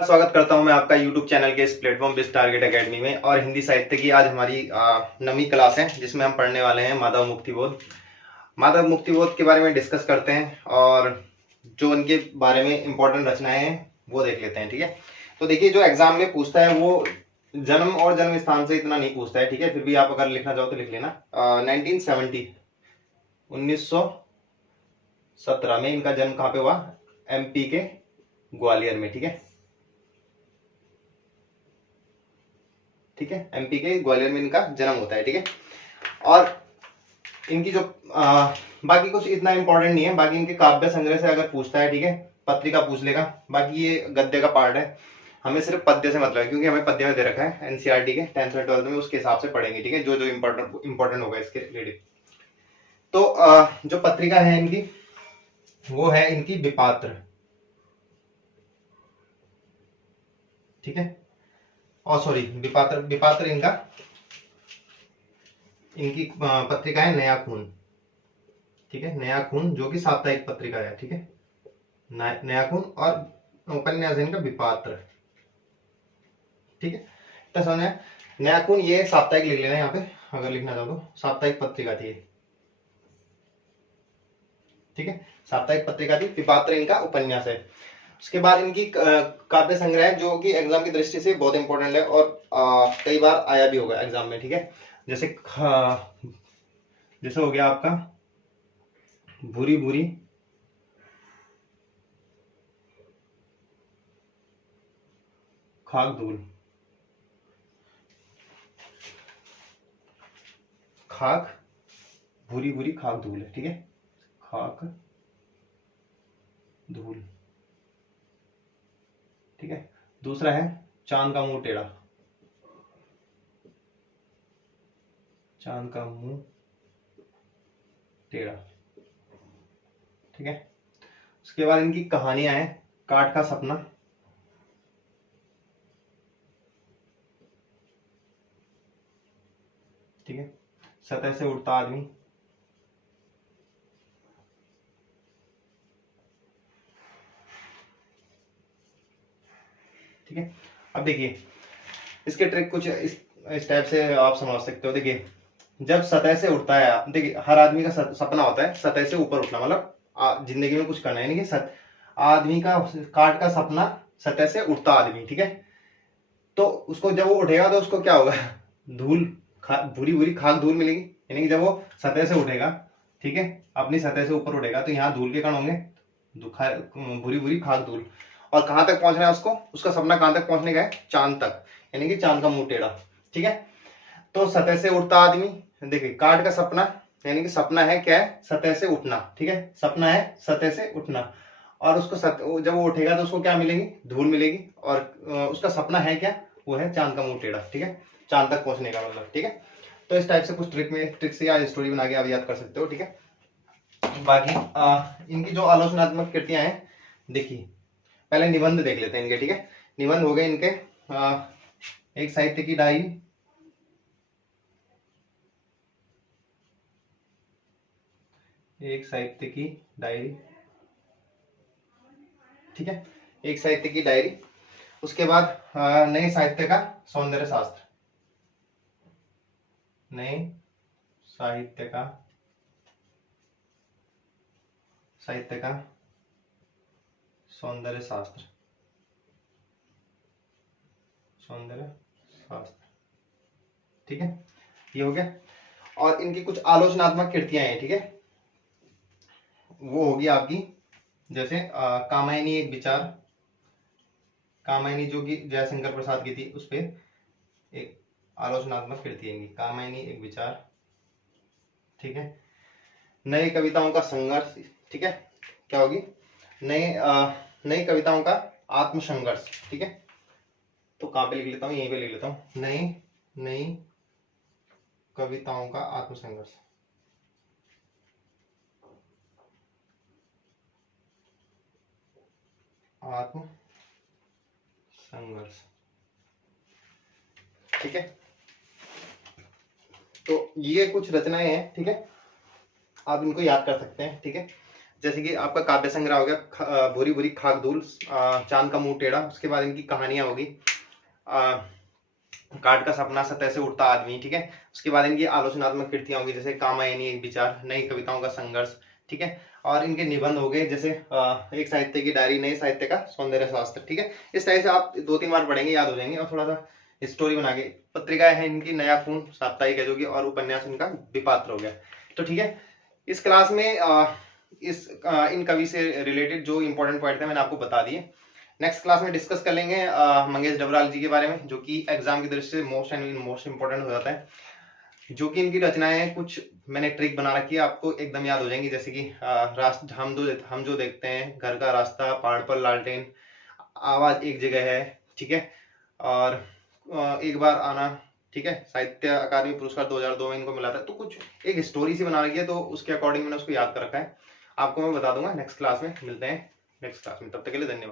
स्वागत करता हूं मैं आपका YouTube चैनल के इस प्लेटफॉर्म बिस टारगेट एकेडमी में। और हिंदी साहित्य की आज हमारी नवीं क्लास है जिसमें हम पढ़ने वाले हैं माधव मुक्तिबोध। माधव मुक्तिबोध के बारे में डिस्कस करते हैं और जो उनके बारे में इंपॉर्टेंट रचनाएं हैं वो देख लेते हैं। ठीक है, तो देखिए जो एग्जाम में पूछता है वो जन्म और जन्म स्थान से इतना नहीं पूछता है। ठीक है, फिर भी आप अगर लिखना चाहो तो लिख लेना। 1970 1917 में इनका जन्म कहाँ पे हुआ? MP के ग्वालियर में। ठीक है, ठीक है, MP के ग्वालियर में इनका जन्म होता है। ठीक है, और इनकी जो बाकी कुछ इतना इंपॉर्टेंट नहीं है। बाकी इनके काव्य संग्रह से अगर पूछता है, ठीक है, पत्रिका पूछ लेगा। बाकी ये गद्य का पार्ट है, हमें सिर्फ पद्य से मतलब है क्योंकि हमें पद्य में दे रखा है NCERT के 10th और 12th में, उसके हिसाब से पढ़ेंगे। ठीक है, जो जो इंपॉर्टेंट होगा इसके रिलेटेड। तो जो पत्रिका है इनकी वो है इनकी विपात्र। ठीक है, और सॉरी विपात्र विपात्र इनकी पत्रिका है नया खून। ठीक है, नया खून जो कि साप्ताहिक पत्रिका है। ठीक है, नया खून और उपन्यास है इनका विपात्र। ठीक है, तो समझ में नया खून ये साप्ताहिक लिख लेना यहाँ पे अगर लिखना चाहो तो, साप्ताहिक पत्रिका थी। ठीक है, साप्ताहिक पत्रिका थी। विपात्र इनका उपन्यास है। उसके बाद इनकी काव्य संग्रह है जो कि एग्जाम की दृष्टि से बहुत इंपॉर्टेंट है और कई बार आया भी होगा एग्जाम में। ठीक है, जैसे जैसे हो गया आपका भूरी भूरी खाक धूल। खाक भूरी भूरी खाक धूल है। ठीक है, खाक धूल। ठीक है, दूसरा है चांद का मुंह टेढ़ा। चांद का मुंह टेढ़ा। ठीक है, उसके बाद इनकी कहानियां हैं काठ का सपना। ठीक है, सतह से उड़ता आदमी। ठीक है, अब देखिए इसके ट्रिक कुछ इस टाइप से आप समझ सकते हो। देखिए जब सतह से उड़ता है, देखिए हर आदमी का सपना होता है सतह से ऊपर उठना, मतलब जिंदगी में कुछ करना है। नहीं कि आदमी का काठ का सपना सतह से उठता आदमी। ठीक है, तो उसको जब वो उठेगा तो उसको क्या होगा? धूल भूरी भूरी खाक धूल मिलेगी। यानी कि जब वो सतह से उठेगा, ठीक है, अपनी सतह से ऊपर उठेगा तो यहाँ धूल के कण होंगे, भूरी भूरी खाक धूल। और कहां तक पहुंचना है उसको? उसका सपना कहां तक पहुंचने का है? चांद तक, यानी कि चांद का मुंह टेढ़ा। ठीक है, तो सतह से उठता आदमी, देखिए काठ का सपना यानी कि सपना है क्या है? सतह से उठना। ठीक है, सपना है सतह से उठना। और उसको जब वो उठेगा तो उसको क्या मिलेगी? धूल मिलेगी। और उसका सपना है क्या? वो है चांद का मुंह टेढ़ा। ठीक है, चांद तक पहुंचने का मतलब। ठीक है, तो इस टाइप से कुछ ट्रिक से या स्टोरी बना के आप याद कर सकते हो। ठीक है, बाकी इनकी जो आलोचनात्मक कृतियां हैं, देखिए पहले निबंध देख लेते हैं इनके। ठीक है, निबंध हो गए इनके एक साहित्य की डायरी, एक साहित्य की डायरी। ठीक है, एक साहित्य की डायरी। उसके बाद नए साहित्य का सौंदर्य शास्त्र। नए साहित्य का सौंदर्य शास्त्र। सौंदर्य शास्त्र। ठीक है, ये हो गया। और इनकी कुछ आलोचनात्मक कृतियां हैं। ठीक है, वो होगी आपकी जैसे कामायनी एक विचार। कामायनी जो कि जयशंकर प्रसाद की थी, उस पर एक आलोचनात्मक कृति है इनकी, कामायनी एक विचार। ठीक है, नई कविताओं का संघर्ष। ठीक है, क्या होगी? नई कविताओं का आत्मसंघर्ष। ठीक है, तो कहां पे लिख लेता हूं? यहीं पे लिख लेता हूं, नई नई कविताओं का आत्मसंघर्ष। आत्म संघर्ष। ठीक है, तो ये कुछ रचनाएं हैं। ठीक है, आप इनको याद कर सकते हैं। ठीक है, जैसे कि आपका काव्य संग्रह हो गया, भूरी भूरी खाक धूल, चांद का मुंह टेढ़ा, उसके बाद इनकी कहानियां होगी, काट का सपना, सतह से उड़ता आदमी, ठीक है। उसके बाद इनकी आलोचनात्मक कृतियां होंगी, जैसे कामायनी एक विचार, नई कविताओं का संघर्ष, ठीक है। और इनके निबंध हो गए, जैसे एक साहित्य की डायरी, नए साहित्य का सौंदर्य शास्त्र, ठीक है। इस तरह से आप 2-3 बार पढ़ेंगे, याद हो जाएंगे। और थोड़ा सा स्टोरी बना के, पत्रिकाएं है इनकी नया खून, साप्ताहिक है जो कि, और उपन्यास इनका विपात्र हो गया। तो ठीक है, इस क्लास में इन कवि से रिलेटेड जो इंपॉर्टेंट पॉइंट थे मैंने आपको बता दिए। नेक्स्ट क्लास में डिस्कस कर लेंगे मंगेश डबराल जी के बारे में, जो कि एग्जाम की दृष्टि से मोस्ट इंपॉर्टेंट हो जाता है। जो कि इनकी रचनाएं कुछ मैंने ट्रिक बना रखी है, आपको एकदम याद हो जाएंगी। जैसे कि राष्ट्र हम जो देखते हैं, घर का रास्ता, पहाड़ पर लालटेन, आवाज एक जगह है, ठीक है। और एक बार आना, ठीक है। साहित्य अकादमी पुरस्कार 2002 में इनको मिला था। तो कुछ एक स्टोरी सी बना रखी है, तो उसके अकॉर्डिंग मैंने उसको याद कर रखा है। आपको मैं बता दूंगा नेक्स्ट क्लास में। मिलते हैं नेक्स्ट क्लास में, तब तक के लिए धन्यवाद।